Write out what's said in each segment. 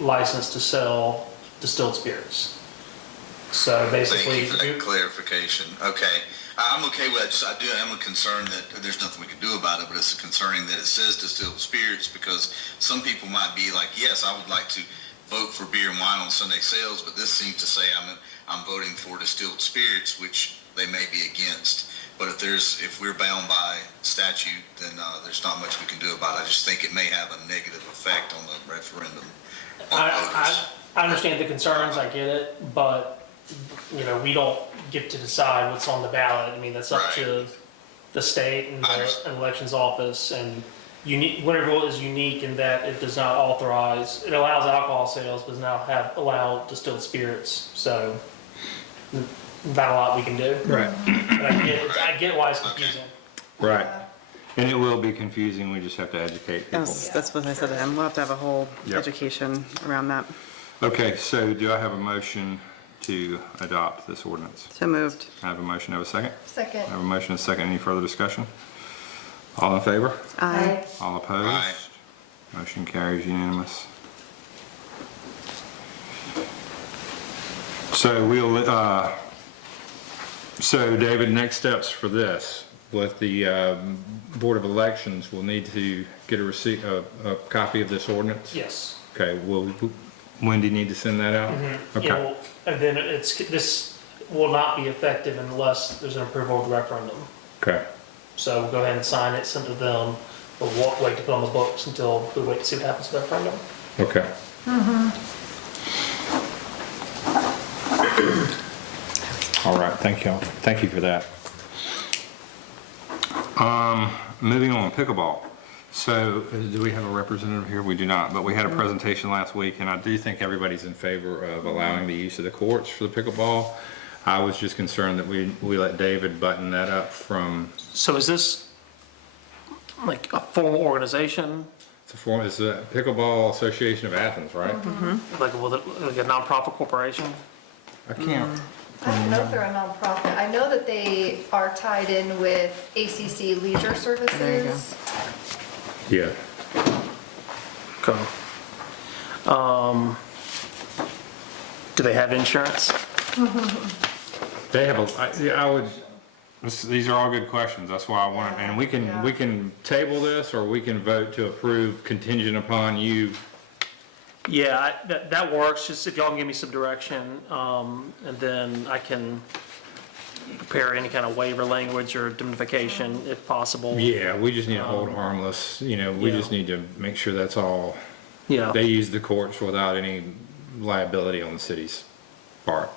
a license to sell distilled spirits. So basically, Thank you for that clarification. Okay. I'm okay with that. I am concerned that there's nothing we can do about it, but it's concerning that it says distilled spirits, because some people might be like, yes, I would like to vote for beer and wine on Sunday sales, but this seems to say I'm voting for distilled spirits, which they may be against. But if we're bound by statute, then there's not much we can do about it. I just think it may have a negative effect on the referendum. I understand the concerns, I get it, but we don't get to decide what's on the ballot. I mean, that's up to the state and the elections office. And winter vote is unique in that it does not authorize, it allows alcohol sales, but does not allow distilled spirits. So not a lot we can do. Right. But I get why it's confusing. Right. And it will be confusing. We just have to educate people. That's what I said to him. We'll have to have a whole Yep. education around that. Okay, so do I have a motion to adopt this ordinance? So moved. I have a motion. Have a second? Second. I have a motion and a second. Any further discussion? All in favor? Aye. All opposed? Aye. Motion carries unanimous. So so David, next steps for this with the Board of Elections, we'll need to get a copy of this ordinance? Yes. Okay, when do you need to send that out? Okay. And then this will not be effective unless there's an approval of the referendum. Okay. So we'll go ahead and sign it, send it to them, but we'll wait to put it on the books until we wait to see what happens to the referendum. Okay. All right, thank you. Thank you for that. Moving on, pickleball. So do we have a representative here? We do not, but we had a presentation last week, and I do think everybody's in favor of allowing the use of the courts for the pickleball. I was just concerned that we let David button that up from. So is this like a formal organization? It's the Pickleball Association of Athens, right? Like a nonprofit corporation? I can't. I don't know if they're a nonprofit. I know that they are tied in with ACC Leisure Services. There you go. Yeah. Cool. Do they have insurance? They have these are all good questions. That's why I wanted, and we can table this, or we can vote to approve contingent upon you. Yeah, that works. Just if y'all can give me some direction, and then I can prepare any kind of waiver language or indemnification if possible. Yeah, we just need to hold harmless, we Yeah. just need to make sure that's all, Yeah. they use the courts without any liability on the city's part.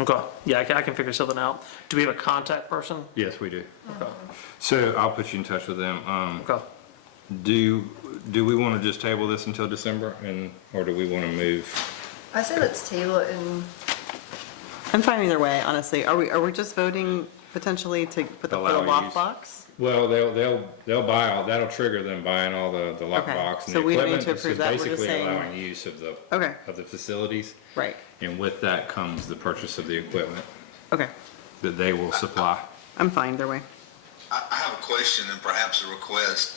Okay. Yeah, I can figure something out. Do we have a contact person? Yes, we do. Okay. So I'll put you in touch with them. Okay. Do we want to just table this until December, or do we want to move? I say let's table it and I'm fine either way, honestly. Are we just voting potentially to put the Allow lock use. box? Well, they'll buy all, that'll trigger them buying all the lockbox and the So we don't need equipment. to approve that, we're just Basically saying- allowing use of Okay. the facilities. Right. And with that comes the purchase of the equipment Okay. that they will supply. I'm fine either way. I have a question and perhaps a request.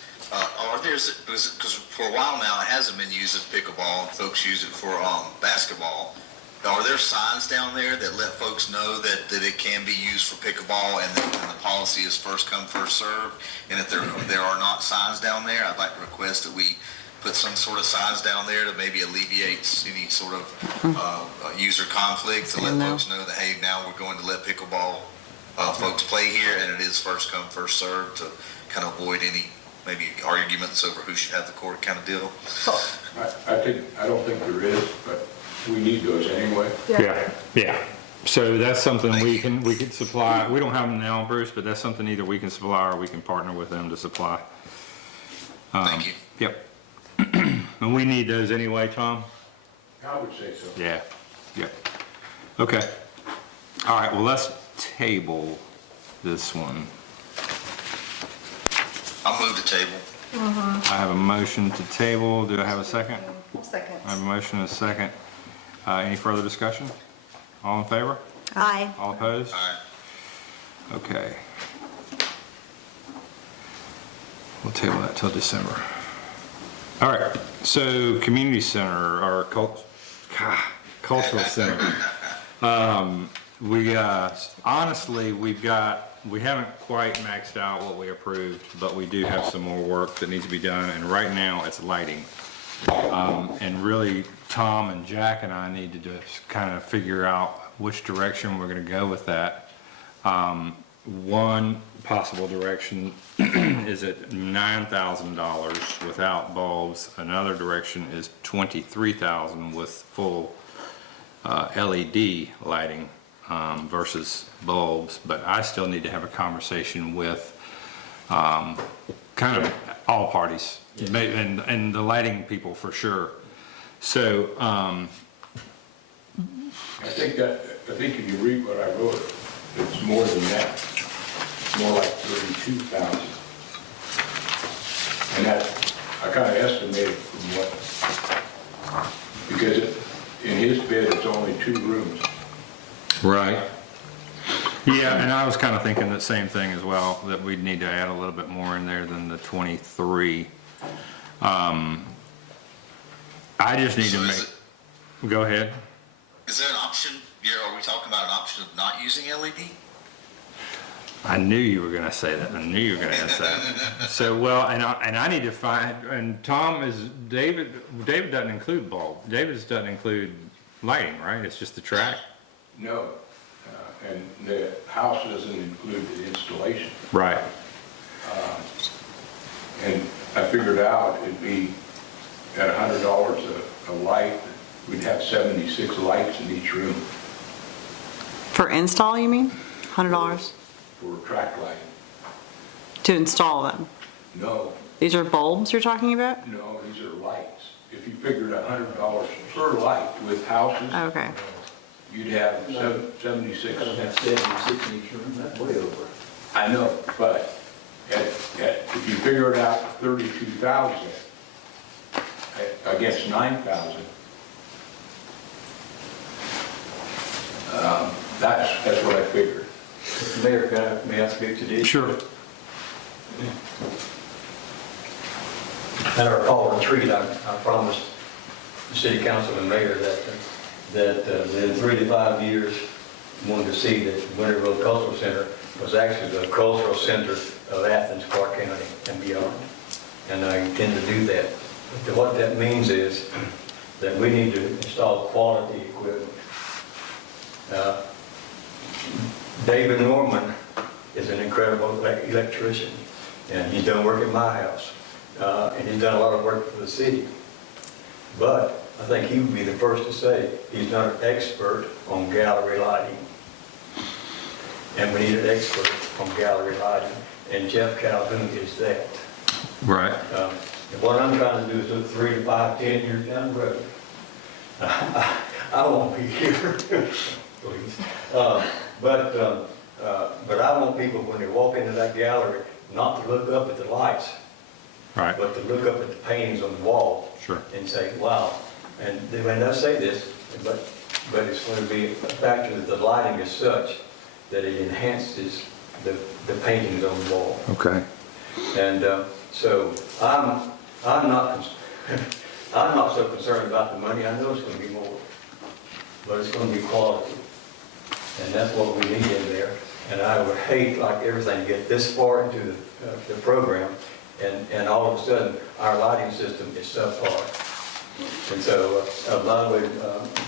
Because for a while now it hasn't been used as pickleball, and folks use it for basketball. Are there signs down there that let folks know that it can be used for pickleball, and the policy is first come, first served? And if there are not signs down there, I'd like to request that we put some sort of signs down there to maybe alleviate any sort of user conflict, to let folks know that, hey, now we're going to let pickleball folks play here, and it is first come, first served, to kind of avoid any maybe arguments over who should have the court kind of deal. I don't think there is, but we need those anyway. Yeah. So that's something we could supply. We don't have them now, Bruce, but that's something either we can supply or we can partner with them to supply. Thank you. Yep. And we need those anyway, Tom? I would say so. Yeah. Yep. Okay. All right, well, let's table this one. I'll move the table. I have a motion to table. Do I have a second? second. I have a motion and a second. Any further discussion? All in favor? Aye. All opposed? Aye. Okay. We'll table that till December. All right, so community center or cultural center. We, honestly, we haven't quite maxed out what we approved, but we do have some more work that needs to be done, and right now it's lighting. And really, Tom and Jack and I need to just kind of figure out which direction we're gonna go with that. One possible direction is at $9,000 without bulbs. Another direction is $23,000 with full LED lighting versus bulbs. But I still need to have a conversation with kind of all parties and the lighting people for sure. So I think if you read what I wrote, it's more than that. It's more like 32,000. And that, I kind of estimated from what, because in his bid, it's only 2 rooms. right. Yeah, and I was kind of thinking the same thing as well, that we'd need to add a little bit more in there than the 23. I just need to So make, go ahead. Is there an option? Are we talking about an option of not using LED? I knew you were gonna say that. I knew you were gonna ask that. So, well, and I need to find, and Tom is, David doesn't include bulb. David's doesn't include lighting, right? It's just the track? No, and the house doesn't include the installation. Right. And I figured out it'd be at $100 a light, we'd have 76 lights in each room For install, you mean? $100 for track lighting. to install them? No, These are bulbs you're talking about? no, these are lights. If you figured $100 per light with houses, Okay. you'd have 76. I don't have 76 in each room, that's way over. I know, but if you figure it out, 32,000 against 9,000, that's what I figured. Mayor, may I speak to this? Sure. At our call retreat, I promised the city council and mayor that within 3 to 5 years, I wanted to see that Winter Road Cultural Center was actually the cultural center of Athens, Clark County, and beyond. And I intend to do that. But what that means is that we need to install quality equipment. David Norman is an incredible electrician, and he's done work at my house, and he's done a lot of work for the city. But I think he would be the first to say he's not an expert on gallery lighting. And we need an expert on gallery lighting, and Jeff Calhoun is that. Right. And what I'm trying to do is look 3 to 5, 10 years down the road. I won't be here, please. But I want people, when they walk into that gallery, not to look up at the lights, Right. but to look up at the paintings on the wall. Sure. And say, wow. And they may not say this, but it's going to be a factor that the lighting is such that it enhances the paintings on the wall. Okay. And so I'm not I'm not so concerned about the money. I know it's going to be more, but it's going to be quality, and that's what we need in there. And I would hate, like everything, to get this far into the program, and all of a sudden our lighting system is subpar. And so, by the way,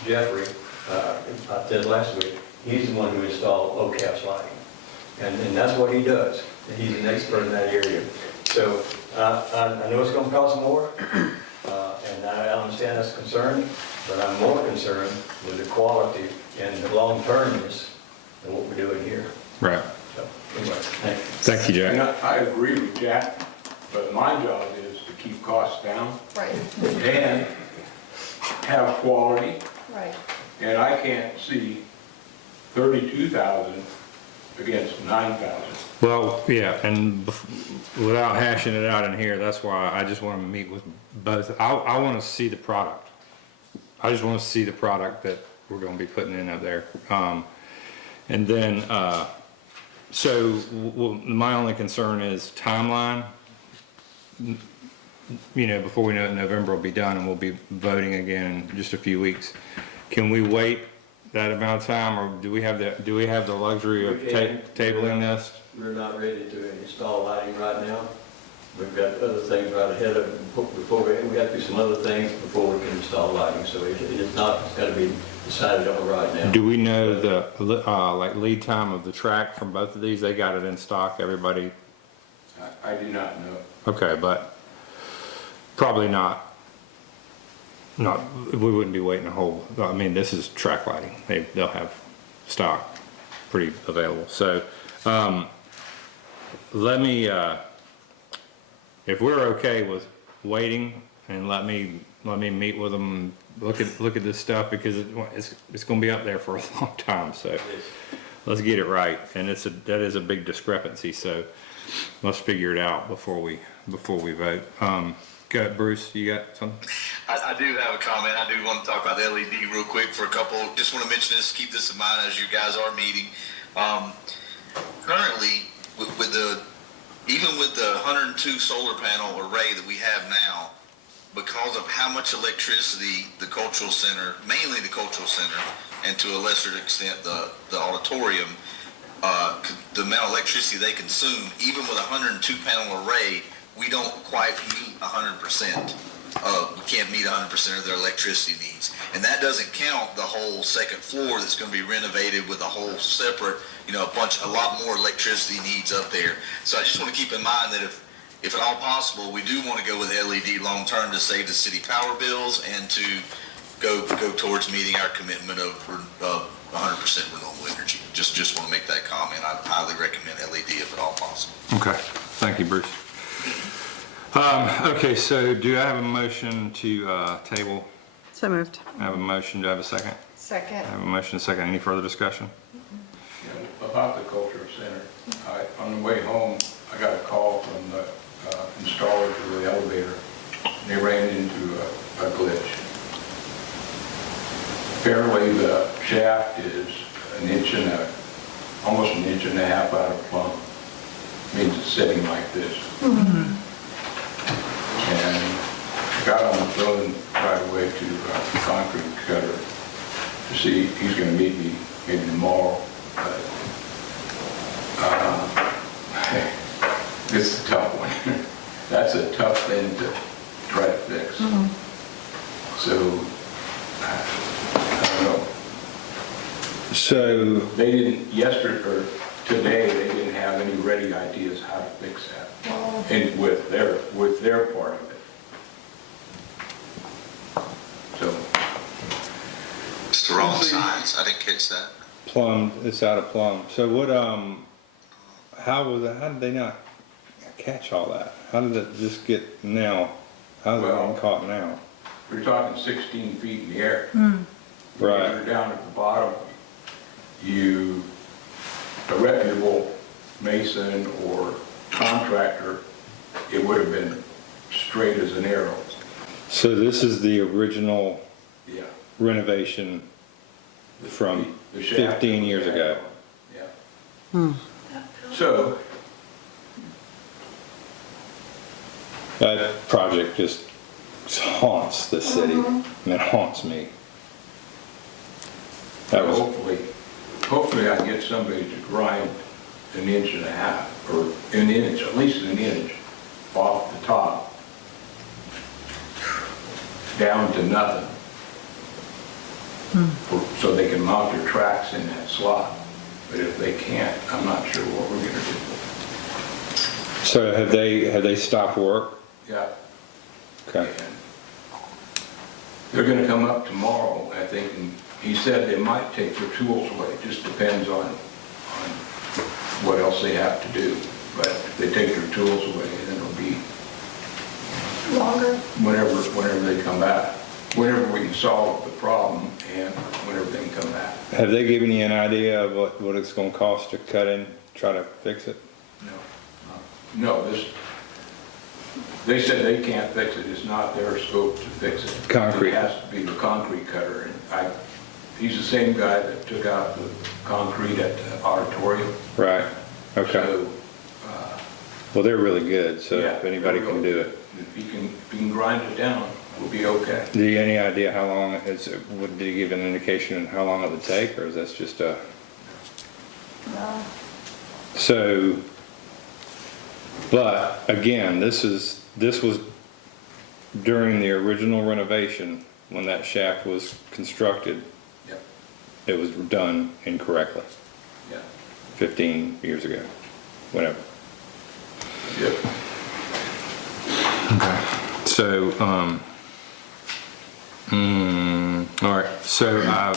Jeffrey, I said last week, he's the one who installed OCAS lighting. And that's what he does. And he's an expert in that area. So I know it's going to cost more, and I understand that's a concern, but I'm more concerned with the quality and the long-termness of what we're doing here. Right. So anyway, thank you. Thank you, And Jack. I agree with Jack, but my job is to keep costs down Right, and have quality, right. and I can't see 32,000 against 9,000. Well, yeah, and without hashing it out in here, that's why I just want to meet with both. I want to see the product. I just want to see the product that we're going to be putting in up there. And then, my only concern is timeline. you know, before we know it, November will be done and we'll be voting again in just a few weeks. Can we wait that amount of time, or do we have the luxury of We can. tabling this? We're not ready to install lighting right now. We've got other things right ahead of, before we have to do some other things before we can install lighting, so it's not, it's gotta be decided on right now. Do we know the, like lead time of the track from both of these? They got it in stock, everybody? I do not know. Okay, but probably not, we wouldn't be waiting a whole, I mean, this is track lighting. They'll have stock pretty available. So, let me, if we're okay with waiting and let me meet with them, look at this stuff, because it's gonna be up there for a long time, so let's get it right. And that is a big discrepancy, so let's figure it out before we vote. Go ahead, Bruce, you got something? I do have a comment. I do want to talk about the LED real quick for a couple. Just want to mention this, keep this in mind as you guys are meeting. Currently, even with the 102 solar panel array that we have now, because of how much electricity the cultural center, mainly the cultural center, and to a lesser extent the auditorium, the amount of electricity they consume, even with a 102 panel array, we don't quite meet 100%. We can't meet 100% of their electricity needs. And that doesn't count the whole second floor that's going to be renovated with a whole separate, a lot more electricity needs up there. So I just want to keep in mind that if at all possible, we do want to go with LED long term to save the city power bills and to go towards meeting our commitment of 100% renewable energy. Just want to make that comment. I highly recommend LED if at all possible. Okay, thank you, Bruce. Okay, so do I have a motion to table? So moved. I have a motion, do I have a second? Second. I have a motion, and a second. Any further discussion? About the cultural center, on the way home, I got a call from the installer for the elevator. They ran into a glitch. Apparently the shaft is almost an inch and a half out of plumb. Means it's sitting like this. And I got on the phone right away to the concrete cutter to see if he's going to meet me maybe tomorrow. But it's a tough one. That's a tough thing to try to fix. So, I don't know. So, They didn't, yesterday or today, they didn't have any ready ideas how to fix that. And with their part of it. So, It's the wrong size. I didn't catch that. plumb, it's out of plumb. So what, how did they not catch all that? How did it just get now? How did it Well- get caught now? we're talking 16 feet in the air. Right. You're down at the bottom, a reputable mason or contractor, it would have been straight as an arrow. So this is the original Yeah. renovation from The shaft 15 years that we ago. had. Yeah. So, That project just haunts the city. And it haunts me. That was, hopefully I get somebody to grind an inch and a half, or an inch, at least an inch, off the top, down to nothing. So they can mount their tracks in that slot. But if they can't, I'm not sure what we're gonna do. so have they stopped work? Yeah. Okay. And they're gonna come up tomorrow, I think, and he said they might take their tools away. It just depends on what else they have to do. But if they take their tools away, then it'll be Longer. whenever they come back. Whenever we can solve the problem and whenever they can come back. Have they given you an idea of what it's gonna cost to cut in, try to fix it? No, they said they can't fix it. It's not their scope to fix it. Concrete. It has to be the concrete cutter. And he's the same guy that took out the concrete at the auditorium. Right, okay. So, Well, they're really good, so yeah, if anybody they're can really do good. it. If he can grind it down, we'll be okay. Do you any idea how long it's, did he give an indication on how long it would take, or is that just a? No. So, but again, this was during the original renovation, when that shaft was constructed, Yep, it was done incorrectly, yeah, 15 years ago, whatever. yep. Okay. So, all right, so,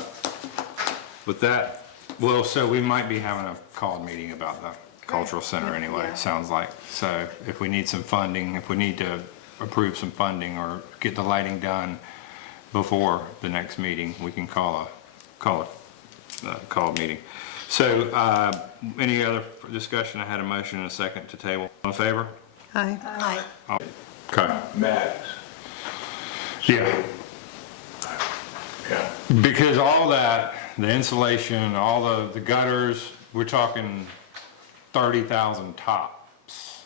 with that, well, so we might be having a called meeting about the cultural center anyway, Yeah. it sounds like. So if we need some funding, if we need to approve some funding or get the lighting done before the next meeting, we can call a called meeting. So, any other discussion? I had a motion and a second to table. All in favor? Aye. Okay. Max, Yeah. yeah, Because all that, the insulation, all the gutters, we're talking 30,000 tops.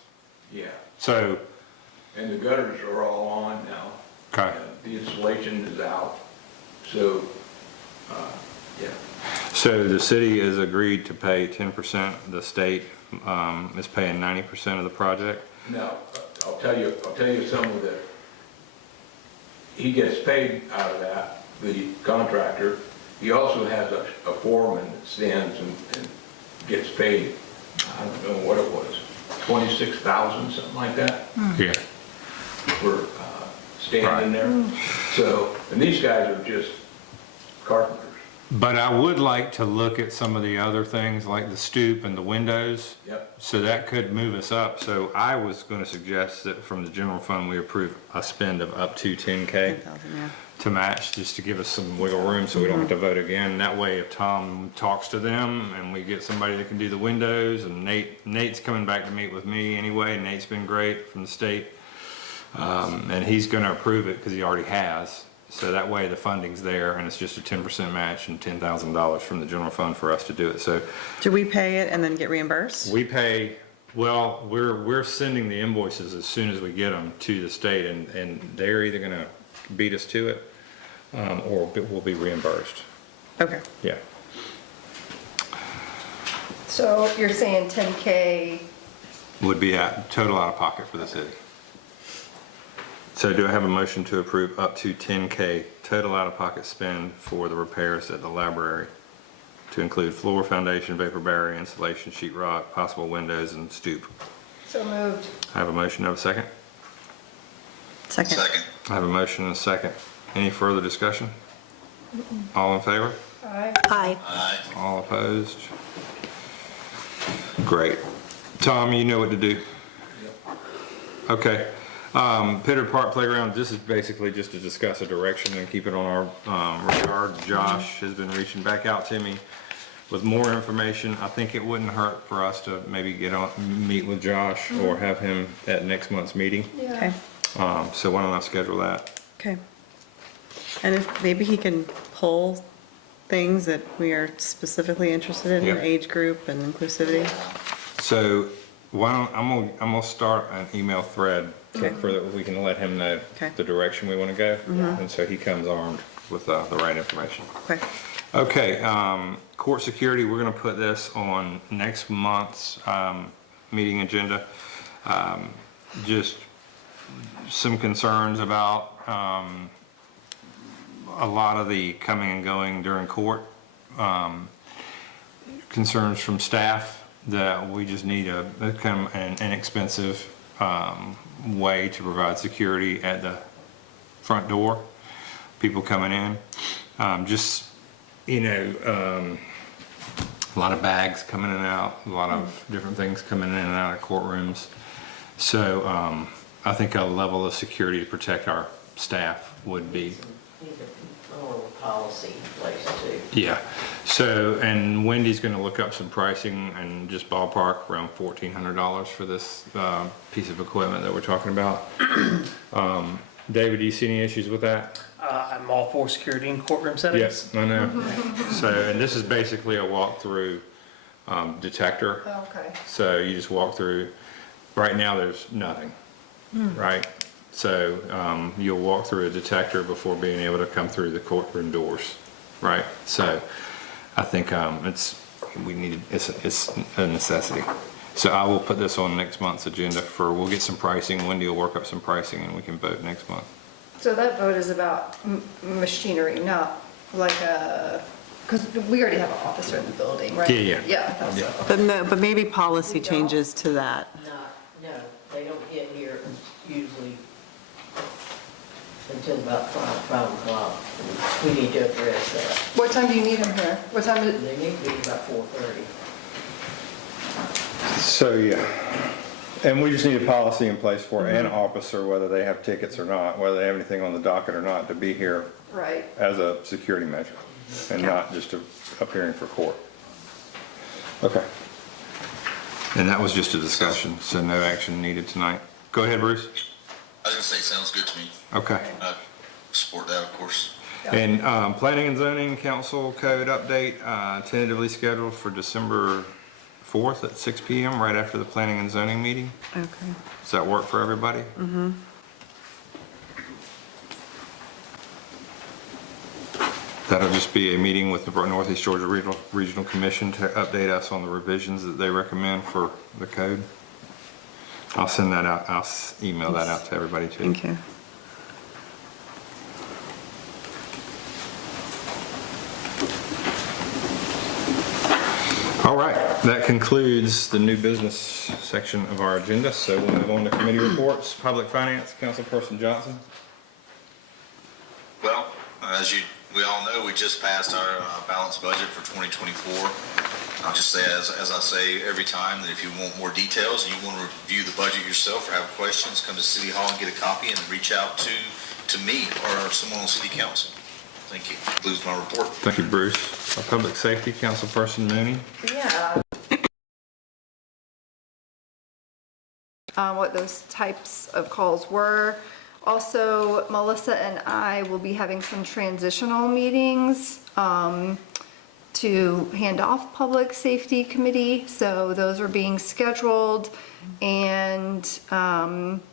yeah. So, And the gutters are all on now. okay. The insulation is out, so, yeah. So the city has agreed to pay 10%, the state, is paying 90% of the project? Now, I'll tell you some of the, he gets paid out of that, the contractor. He also has a foreman that stands and gets paid, I don't know what it was, 26,000, something like that, Yeah. for standing there. So, and these guys are just carpenters. But I would like to look at some of the other things, like the stoop and the windows. Yep. So that could move us up. So I was gonna suggest that from the general fund, we approve a spend of up to 10K 10,000, yeah. to match, just to give us some wiggle room so we don't have to vote again. That way, if Tom talks to them and we get somebody that can do the windows, and Nate's coming back to meet with me anyway. Nate's been great from the state. And he's gonna approve it because he already has. So that way the funding's there and it's just a 10% match and $10,000 from the general fund for us to do it. So Do we pay it and then get reimbursed? we pay, well, we're sending the invoices as soon as we get them to the state, and they're either gonna beat us to it, or we'll be reimbursed. Okay. Yeah. So you're saying 10K, Would be total out of pocket for the city. So do I have a motion to approve up to 10K total out of pocket spend for the repairs at the library, to include floor, foundation, vapor barrier, insulation, sheet rock, possible windows, and stoop? so moved. I have a motion, have a second? Second. Second. I have a motion and a second. Any further discussion? All in favor? Aye. Aye. Aye. All opposed? Great. Tom, you know what to do. Okay. Pitter Park Playground, this is basically just to discuss a direction and keep it on our radar. Josh has been reaching back out to me with more information. I think it wouldn't hurt for us to maybe meet with Josh or have him at next month's meeting. Okay. So why don't I schedule that? Okay. And if maybe he can pull things that we are specifically interested in, Yep. age group and inclusivity. So why don't, I'm gonna start an email thread for that we can let him know Okay. the direction we wanna go. And so he comes armed with the right information. Okay. Okay, court security, we're gonna put this on next month's, meeting agenda. Just some concerns about, a lot of the coming and going during court. Concerns from staff that we just need a kind of an inexpensive, way to provide security at the front door, people coming in. Just, a lot of bags coming in and out, a lot of different things coming in and out of courtrooms. So, I think a level of security to protect our staff would be, Need a more policy in place too. yeah. So, and Wendy's gonna look up some pricing and just ballpark around $1,400 for this, piece of equipment that we're talking about. David, do you see any issues with that? I'm all for security in courtroom settings. Yes, I know. So, and this is basically a walkthrough, detector. Okay. So you just walk through, right now there's nothing, right? So you'll walk through a detector before being able to come through the courtroom doors, right? So I think it's a necessity. So I will put this on next month's agenda we'll get some pricing. Wendy will work up some pricing and we can vote next month. So that vote is about machinery, not like because we already have an officer in the building, right? Yeah. Yeah, I thought so. But no, but maybe policy changes to that. No, they don't get here usually until about 5 o'clock. We need to address that. What time do you need him here? What time is it? They need to be about 4:30. So, yeah. And we just need a policy in place for an officer, whether they have tickets or not, whether they have anything on the docket or not, to be here Right. as a security measure and not just appearing for court. Okay. And that was just a discussion, so no action needed tonight. Go ahead, Bruce. I was gonna say, sounds good to me. Okay. Support that, of course. And Planning and Zoning Council Code update, tentatively scheduled for December 4th at 6 PM, right after the Planning and Zoning meeting. Okay. Does that work for everybody? Mm-hmm. That'll just be a meeting with the Northeast Georgia Regional Commission to update us on the revisions that they recommend for the code. I'll send that out, I'll email that out to everybody too. Thank you. All right, that concludes the new business section of our agenda, so we'll move on to committee reports. Public Finance, Councilperson Johnson. Well, we all know, we just passed our balanced budget for 2024. I'll just say, as I say every time, that if you want more details and you want to review the budget yourself or have questions, come to City Hall and get a copy and reach out to me or someone on City Council. Thank you. Concludes my report. Thank you, Bruce. Our Public Safety, Councilperson Mooney. Yeah. What those types of calls were. Also, Melissa and I will be having some transitional meetings to hand off Public Safety Committee. So those are being scheduled, and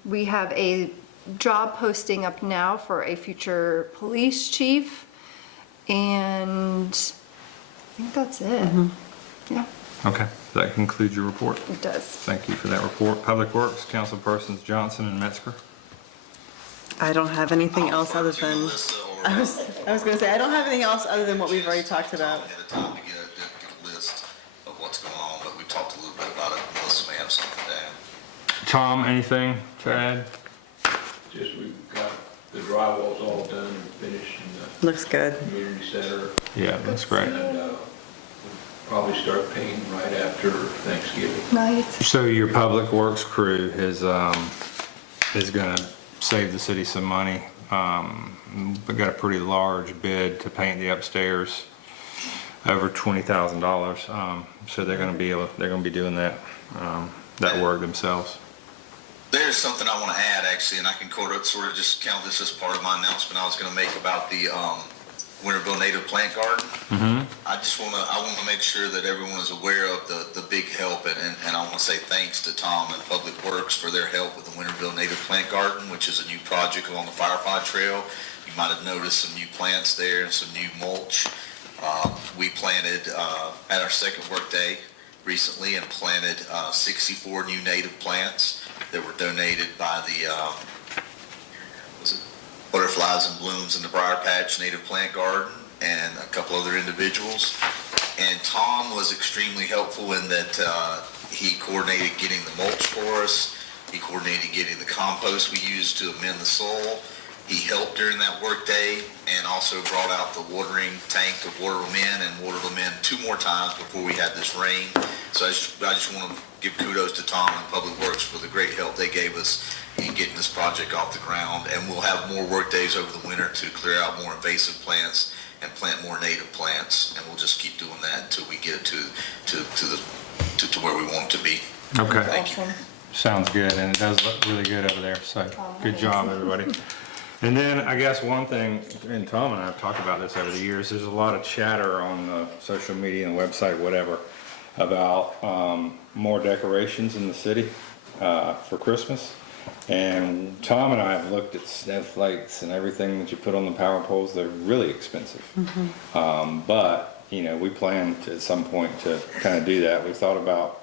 we have a job posting up now for a future police chief. And I think that's it. Yeah, Okay, that concludes your report. it does. Thank you for that report. Public Works, Councilpersons Johnson and Metzger. I don't have anything else other To than, Melissa or I was gonna say, I don't have anything else other than what we've already talked about. ahead of time to get a list of what's going on, but we talked a little bit about it. Melissa may have something to add. Tom, anything to add? Just we've got the drywall's all done and finished in Looks good. the community center. Yeah, that's great. And we'll probably start painting right after Thanksgiving. Nice. So your Public Works crew is gonna save the city some money. We got a pretty large bid to paint the upstairs, over $20,000. So they're gonna be doing that work themselves. There's something I want to add, actually, and I can sort of just count this as part of my announcement I was going to make about the Winterville Native Plant Garden. I want to make sure that everyone is aware of the big help, and I want to say thanks to Tom and Public Works for their help with the Winterville Native Plant Garden, which is a new project along the Firefly Trail. You might have noticed some new plants there and some new mulch. We planted at our second work day recently and planted 64 new native plants that were donated by the Butterflies and Blooms in the Briar Patch Native Plant Garden and a couple other individuals. And Tom was extremely helpful in that he coordinated getting the mulch for us. He coordinated getting the compost we used to amend the soil. He helped during that work day and also brought out the watering tank to water them in and watered them in 2 more times before we had this rain. So I just want to give kudos to Tom and Public Works for the great help they gave us in getting this project off the ground. And we'll have more work days over the winter to clear out more invasive plants and plant more native plants. And we'll just keep doing that until we get it to where we want it to be. Okay, Thank you. sounds good, and it does look really good over there, so good job, everybody. And then I guess one thing, and Tom and I have talked about this over the years, there's a lot of chatter on the social media and website, whatever, about more decorations in the city for Christmas. And Tom and I have looked at snowflakes and everything that you put on the power poles. They're really expensive. But, you know, we plan to, at some point to kind of do that. We thought about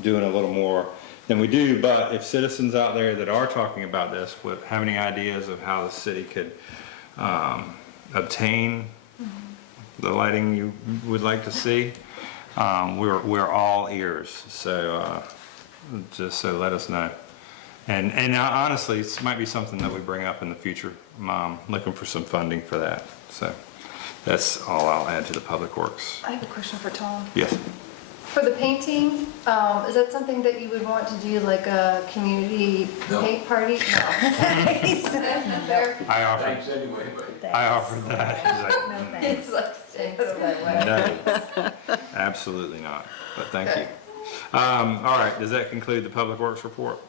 doing a little more than we do. But if citizens out there that are talking about this have any ideas of how the city could obtain the lighting you would like to see, we're all ears. So just so let us know. And honestly, this might be something that we bring up in the future. Looking for some funding for that. So that's all I'll add to the Public Works. I have a question for Tom. Yes. For the painting, is that something that you would want to do, like a community No. paint party? No. Fair. I offered Thanks anyway, but that. He's It's like, stay out of my way. like, no, absolutely not. But thank you. All right, does that conclude the Public Works report?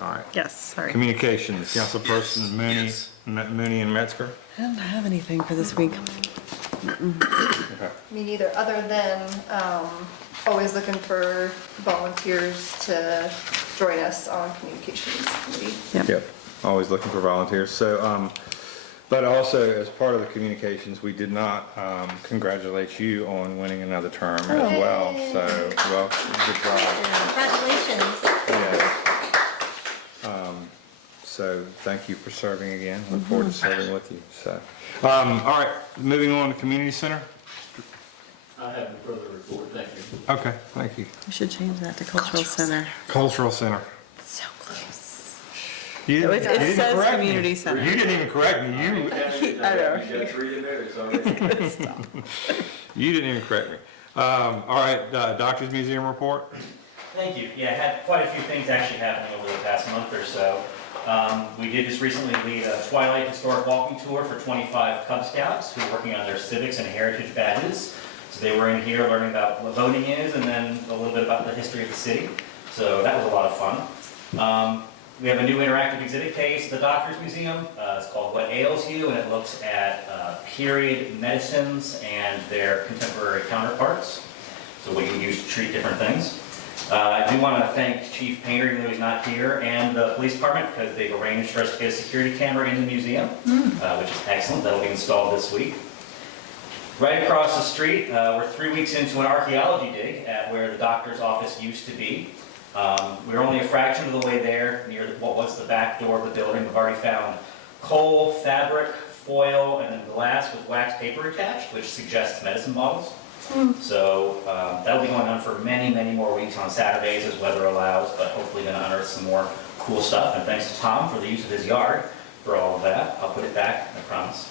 All right. Yes, sorry. Communications, Councilperson Mooney, Yes. Mooney and Metzger. I don't have anything for this week. Okay. Me neither, other than always looking for volunteers to join us on communications committee. Yep, always looking for volunteers. So, but also as part of the communications, we did not congratulate you on winning another term as well. So, well, good job. Congratulations. Yes. So thank you for serving again. Look forward to serving with you. So, all right, moving on to community center. I have no further report, thank you. Okay, thank you. We should change that to cultural center. Cultural center. So close. You didn't- It you didn't says correct me. community center. You didn't even correct me. I know. you got 3 in there, it's already. You didn't even correct me. All right, Doctors Museum report. Thank you. Yeah, I had quite a few things actually happening over the past month or so. We did just recently lead a Twilight Historic Walking Tour for 25 Cub Scouts who are working on their civics and heritage badges. So they were in here learning about what voting is and then a little bit about the history of the city. So that was a lot of fun. We have a new interactive exhibit case at the Doctors Museum. It's called What Ails You, and it looks at period medicines and their contemporary counterparts. So what you can use to treat different things. I do want to thank Chief Painter, even though he's not here, and the police department, because they've arranged for us to get a security camera in the museum, which is excellent. That'll be installed this week. Right across the street, we're 3 weeks into an archaeology dig at where the doctor's office used to be. We're only a fraction of the way there, near what was the back door of the building. We've already found coal, fabric, foil, and then glass with wax paper attached, which suggests medicine bottles. So that'll be going on for many, many more weeks on Saturdays as weather allows, but hopefully going to unearth some more cool stuff. And thanks to Tom for the use of his yard for all of that. I'll put it back, I promise.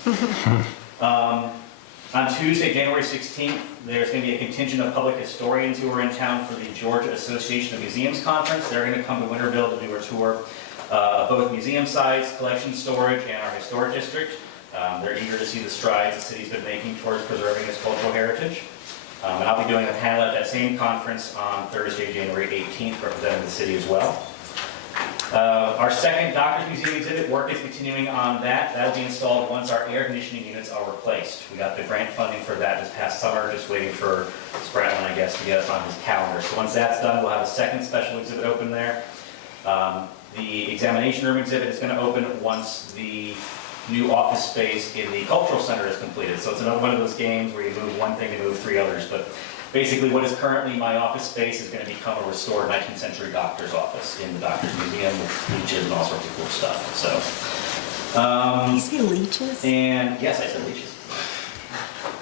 On Tuesday, January 16th, there's going to be a contingent of public historians who are in town for the Georgia Association of Museums Conference. They're going to come to Winterville to do a tour of both museum sites, collection storage, and our historic district. They're eager to see the strides the city's been making towards preserving its cultural heritage. And I'll be doing a panel at that same conference on Thursday, January 18th, representing the city as well. Our second Doctors Museum exhibit, work is continuing on that. That'll be installed once our air conditioning units are replaced. We got the grant funding for that this past summer, just waiting for Spratlin, I guess, to get us on his calendar. So once that's done, we'll have a second special exhibit open there. The examination room exhibit is going to open once the new office space in the cultural center is completed. So it's another one of those games where you move one thing to move 3 others. But basically what is currently my office space is going to become a restored 19th century doctor's office in the Doctor's Museum with leeches and all sorts of cool stuff. So, You say leeches? and yes, I said leeches.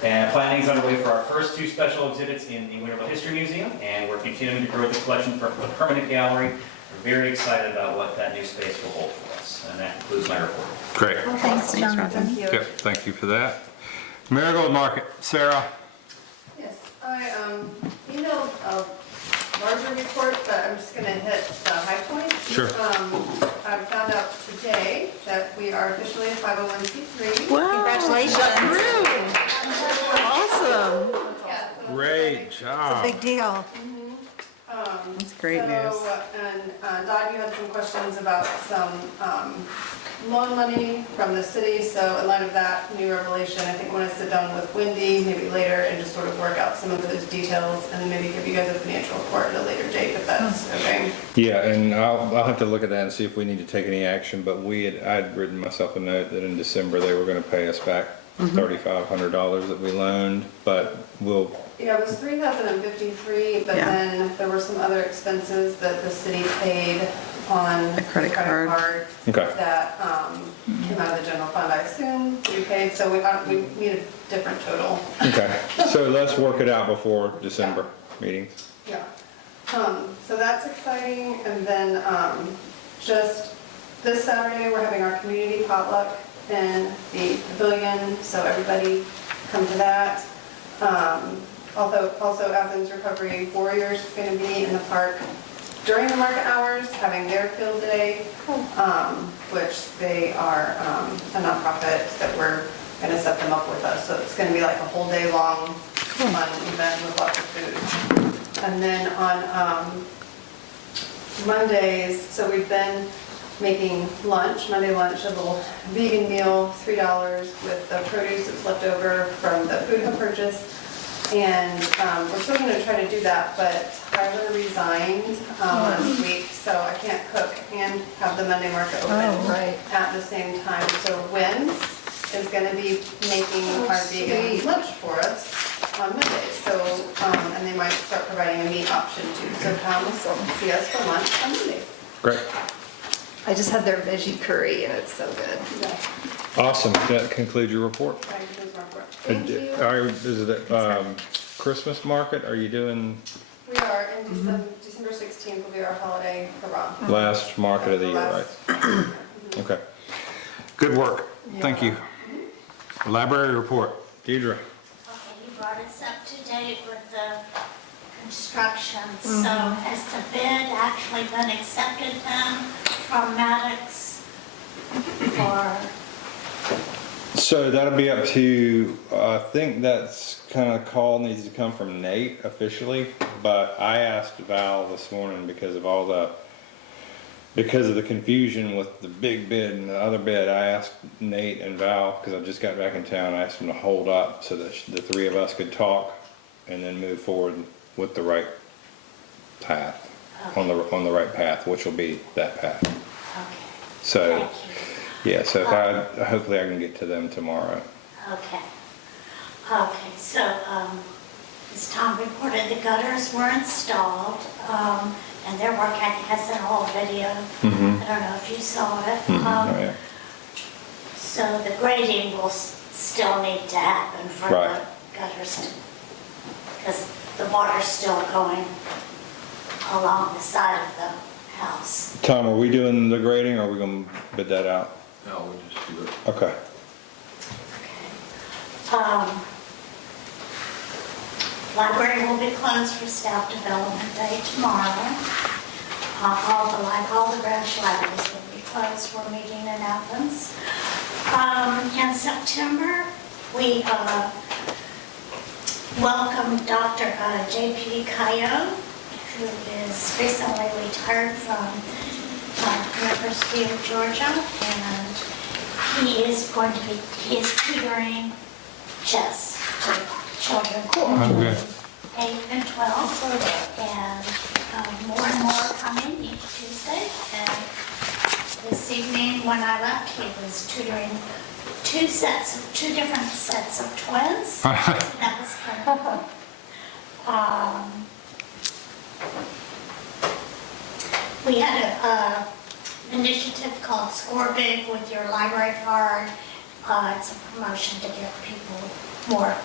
And planning is underway for our first 2 special exhibits in the Winterville History Museum, and we're continuing to grow the collection for a permanent gallery. We're very excited about what that new space will hold for us. And that concludes my report. Great. Well, thanks, Jonathan. Thank you. Yep, thank you for that. Marigold Market, Sarah. Yes, I emailed a larger report, but I'm just going to hit the high points. Sure. I found out today that we are officially a 501c3. Wow. Congratulations. Awesome. Yeah, so Great job. Big deal. That's great news. And Don, you had some questions about some loan money from the city, so in light of that new revelation, I think I want to sit down with Wendy maybe later and just sort of work out some of those details and maybe give you guys a financial report at a later date, if that's okay. Yeah, and I'll have to look at that and see if we need to take any action, but I'd written myself a note that in December they were gonna pay us back $3,500 that we loaned, but we'll, Yeah, it was 3,053, but Yeah. then there were some other expenses that the city paid on A credit card. okay, that came out of the general fund, I assume, to be paid, so we need a different total. okay. So let's work it out before December meetings. Yeah. So that's exciting, and then just this Saturday, we're having our community potluck in the pavilion, so everybody come to that. Although also Athens Recovery Warriors is going to be in the park during the market hours, having their field day, which they are a nonprofit that we're going to set them up with us. So it's going to be like a whole day long fun event with lots of food. And then on Mondays, so we've been making lunch, Monday lunch, a little vegan meal, $3 with the produce that's left over from the food hub purchase. And we're still going to try to do that, but Tyler resigned last week, so I can't cook and have the Monday market open at the same time. So Wynn's is going to be making our vegan lunch for us on Mondays. So, and they might start providing a meat option too. So come see us for lunch on Mondays. Great, I just had their veggie curry and it's so good. Yeah, awesome. That concludes your report. I can do my report. Thank you. Is it Christmas market? Are you doing We are in December 16th will be our holiday hurrah. last market of the year, right? Okay. Good work. Thank you. Library report. Deidre. Okay, you brought us up to date with the construction. So has the bid actually been accepted then from Maddox? Or, So that'll be up to, I think that's kind of call needs to come from Nate officially, but I asked Val this morning because of the confusion with the big bid and the other bid. I asked Nate and Val, because I just got back in town, I asked them to hold up so that the three of us could talk and then move forward with the right path, on the right path, which will be that path. okay, So, thank you. yeah, so hopefully I can get to them tomorrow. Okay. Okay, so, as Tom reported, the gutters were installed, and their work, I think I sent a whole video. I don't know if you saw it. Oh, yeah. So the grading will still need to happen for Right. the gutters, because the water's still going along the side of the house. Tom, are we doing the grading or are we gonna bid that out? No, we'll just do it. Okay. Okay. Library will be closed for staff development day tomorrow. All the branch libraries will be closed for meeting in Athens. In September, we welcomed Dr. J.P. Cayo, who is recently retired from University of Georgia, and he is tutoring chess to children. Okay. 8 and 12, and more and more coming each Tuesday. And this evening, when I left, he was tutoring two different sets of twins. That was kind of fun. We had an initiative called Score Big with your library card. It's a promotion to get more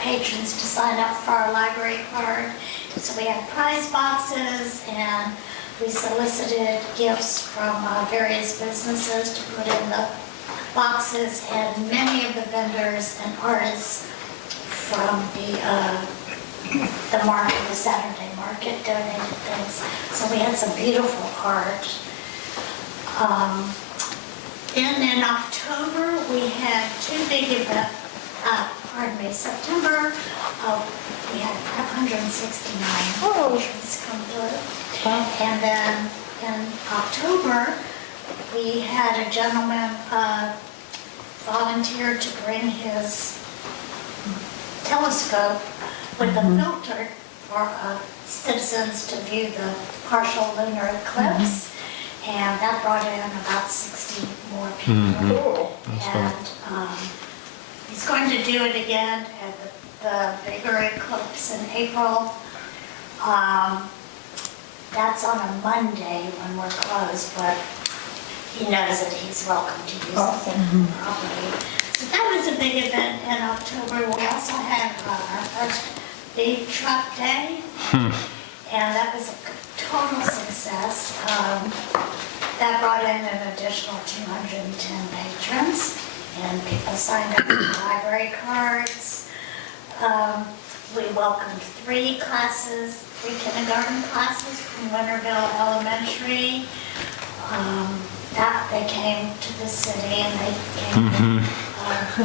patrons to sign up for our library card. So we had prize boxes, and we solicited gifts from various businesses to put in the boxes, and many of the vendors and artists from the market, the Saturday market, donated things. So we had some beautiful art. Then in October, we had two big events. September, we had 569 patrons come through. And then in October, we had a gentleman volunteer to bring his telescope with a filter for citizens to view the partial lunar eclipse. And that brought in about 60 more people. And he's going to do it again at the bigger eclipse in April. That's on a Monday when we're closed, but he knows that he's welcome to use the property. So that was a big event in October. We also had our first big truck day, and that was a total success. That brought in an additional 210 patrons, and people signed up for library cards. We welcomed 3 kindergarten classes from Winterville Elementary. They came to the city and they came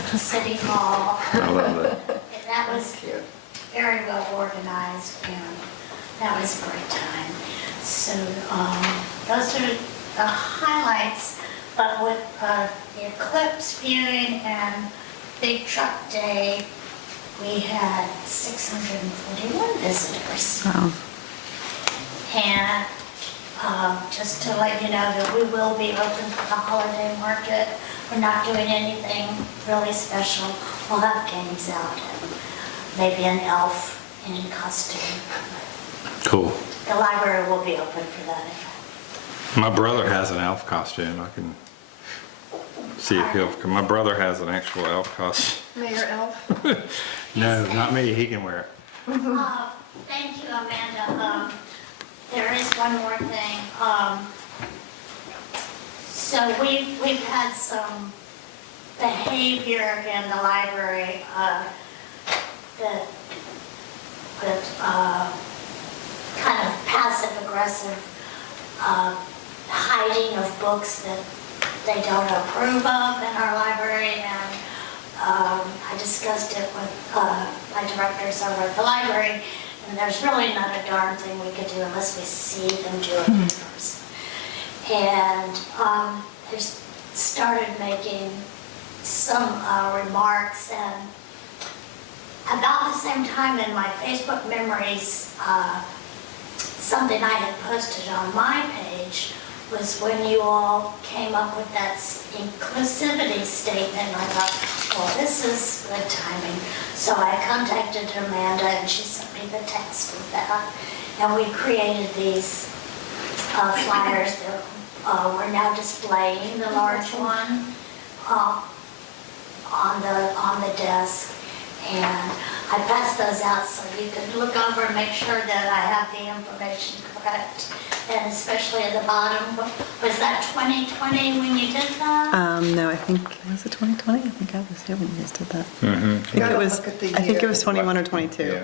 to City Hall. I love that. That was very well organized, and that was a great time. So those are the highlights, but with the eclipse viewing and Big Truck Day, we had 641 visitors. Wow. And just to let you know that we will be open for the holiday market. We're not doing anything really special. We'll have games out and maybe an elf in costume. Cool. The library will be open for that event. My brother has an elf costume. I can see if he'll, my brother has an actual elf costume. Mayor Elf. No, not me. He can wear it. Thank you, Amanda. There is one more thing. So we've had some behavior in the library that kind of passive aggressive hiding of books that they don't approve of in our library, and I discussed it with my directors over at the library, and there's really not a darn thing we could do unless we see them do it in person. And they started making some remarks, and about the same time in my Facebook memories, something I had posted on my page was when you all came up with that inclusivity statement. I thought, well, this is good timing. So I contacted Amanda, and she sent me the text with that. And we created these flyers that we're now displaying, the large one on the desk. And I passed those out so you could look over and make sure that I have the information correct. And especially at the bottom, was that 2020 when you did that? No, I think, was it 2020? I think I was here when you guys did that. Mm-hmm. I think it was 21 or 22. Yeah.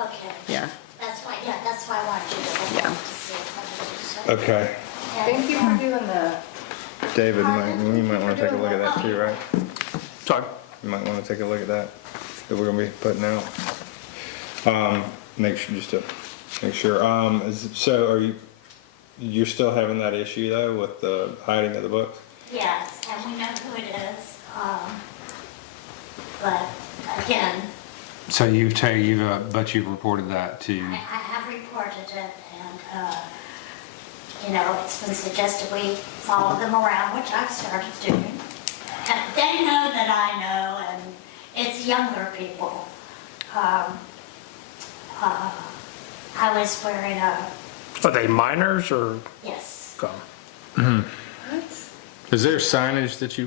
Okay. Yeah. That's why I wanted you to look Yeah. up to see if I did. Okay. Thank you for doing that. David, you might want to take a look at that too, right? Sorry. You might want to take a look at that we're going to be putting out. Make sure, just to make sure. So you're still having that issue though with the hiding of the books? Yes, and we know who it is. But again, So but you've reported that to. I have reported it, and it's been suggested we follow them around, which I've started doing. And they know that I know, and it's younger people. I was wearing a, Are they minors or? yes. Okay. Is there signage that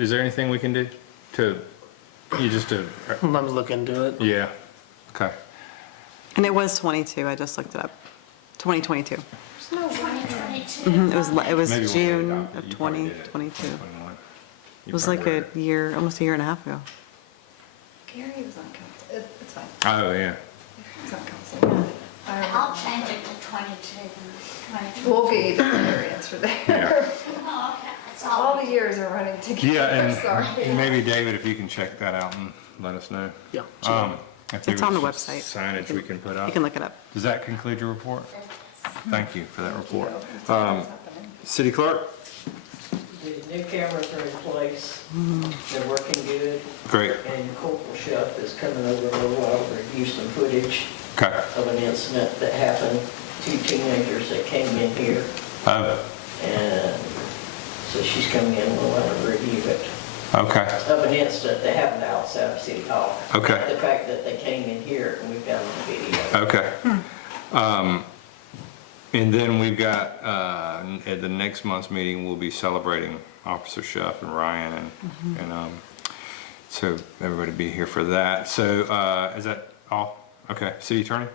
is there anything we can do to Let me look into it. yeah, okay. And it was 22, I just looked it up. 2022. 2022. It was Maybe we'll June adopt it. of You probably did it. 2022. 21. It was like a year, almost a year and a half ago. Gary was on council. It's fine. Oh, yeah. He's on council. I'll change it to 22. 22. We'll get you the clear answer there. Yeah. Oh, okay. That's All the years are running together. Yeah, Sorry. and maybe David, if you can check that out and let us know. Yeah. If there It's on the was some website. Signage we can put up. You can look it up. Does that conclude your report? Thank you for that report. That's what's happening. City Clerk? The new cameras are in place. They're working good. Great. And Corporal Shuff is coming over in a little while to review some footage Okay. of an incident that happened. 2 teenagers that came in here. And so she's coming in a little while to review it. Okay. Of an incident that happened outside of City Hall. Okay. Not the fact that they came in here and we've got it on video. Okay. And then we've got, at the next month's meeting, we'll be celebrating Officer Shuff and Ryan and so everybody be here for that. So, is that all? Okay, City Attorney?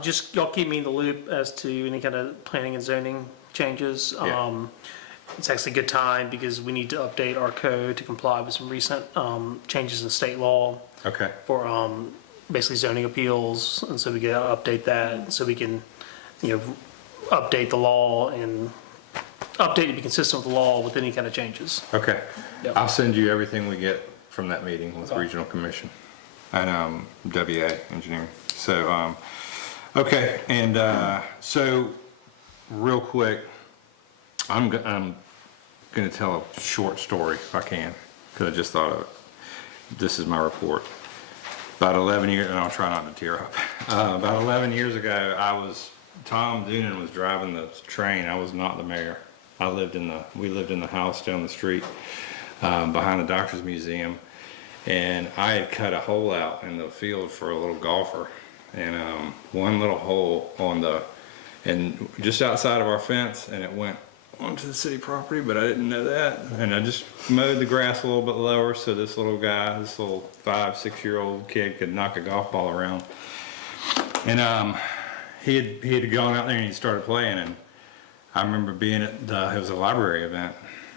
Just y'all keep me in the loop as to any kind of planning and zoning changes. Yeah. It's actually a good time because we need to update our code to comply with some recent changes in state law Okay. for basically zoning appeals, and so we gotta update that so we can, update the law and update to be consistent with the law with any kind of changes. Okay. Yep. I'll send you everything we get from that meeting with Regional Commission and WA Engineering. So, okay, and so real quick, I'm going to tell a short story if I can, because I just thought of it. This is my report. About 11 years, and I'll try not to tear up. About 11 years ago, Tom Doonan was driving the train. I was not the mayor. We lived in the house down the street behind the Doctor's Museum, and I had cut a hole out in the field for a little golfer, and one little hole and just outside of our fence, and it went onto the city property, but I didn't know that. And I just mowed the grass a little bit lower so this little 5-6-year-old kid could knock a golf ball around. And he had gone out there and he started playing, and I remember being at it was a library event,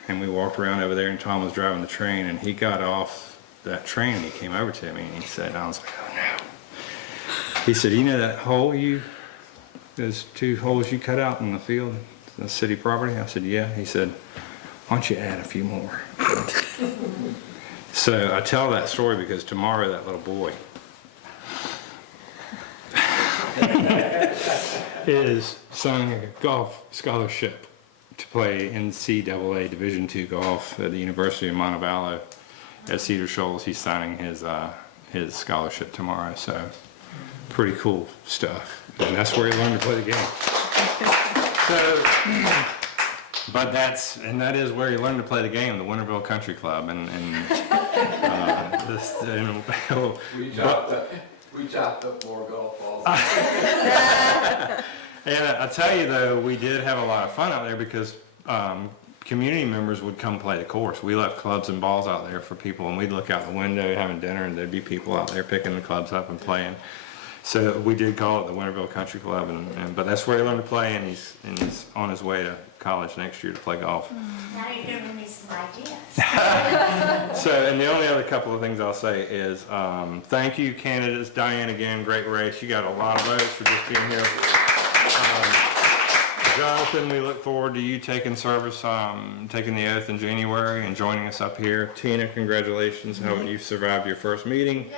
and we walked around over there and Tom was driving the train, and he got off that train and he came over to me and he said, I was like, oh no. He said, you know that hole those 2 holes you cut out in the field, the city property? I said, yeah. He said, why don't you add a few more? So I tell that story because tomorrow that little boy is signing a golf scholarship to play NCAA Division II golf at the University of Montevallo at Cedar Shoals. He's signing his scholarship tomorrow, so pretty cool stuff. And that's where he learned to play the game. So, but that is where he learned to play the game, the Winterville Country Club, and this. We chopped up 4 golf balls. And I tell you though, we did have a lot of fun out there because community members would come play the course. We left clubs and balls out there for people, and we'd look out the window having dinner, and there'd be people out there picking the clubs up and playing. So we did call it the Winterville Country Club, but that's where he learned to play, and he's on his way to college next year to play golf. Now you're giving me some ideas. So, and the only other couple of things I'll say is, thank you candidates. Diane, again, great race. You got a lot of votes for just being here. Jonathan, we look forward to you taking service, taking the oath in January and joining us up here. Tina, congratulations. How you survived your first meeting.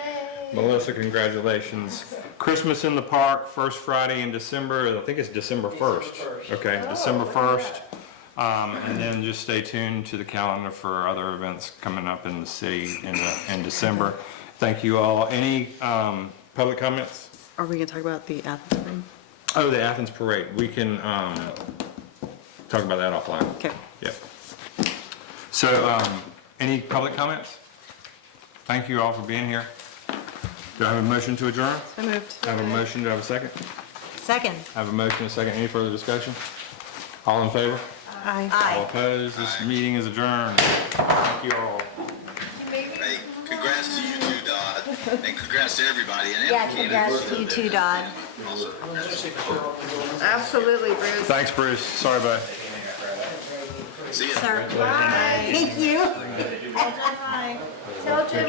Melissa, congratulations. Christmas in the Park, first Friday in December. I think it's December 1st. Okay, December 1st. And then just stay tuned to the calendar for other events coming up in the city in December. Thank you all. Any public comments? Are we gonna talk about the Athens thing? Oh, the Athens Parade. We can talk about that offline. Okay. Yep. So, any public comments? Thank you all for being here. Do I have a motion to adjourn? So moved. I have a motion. Do I have a second? Second. I have a motion and a second. Any further discussion? All in favor? Aye. All opposed? This meeting is adjourned. Thank you all. Hey, congrats to you too, Dodd, and congrats to everybody. And Yeah, congrats to you too, Dodd. Also, Absolutely, Bruce. Thanks, Bruce. Sorry, bud. see ya. Thank you. Bye. Tell Jim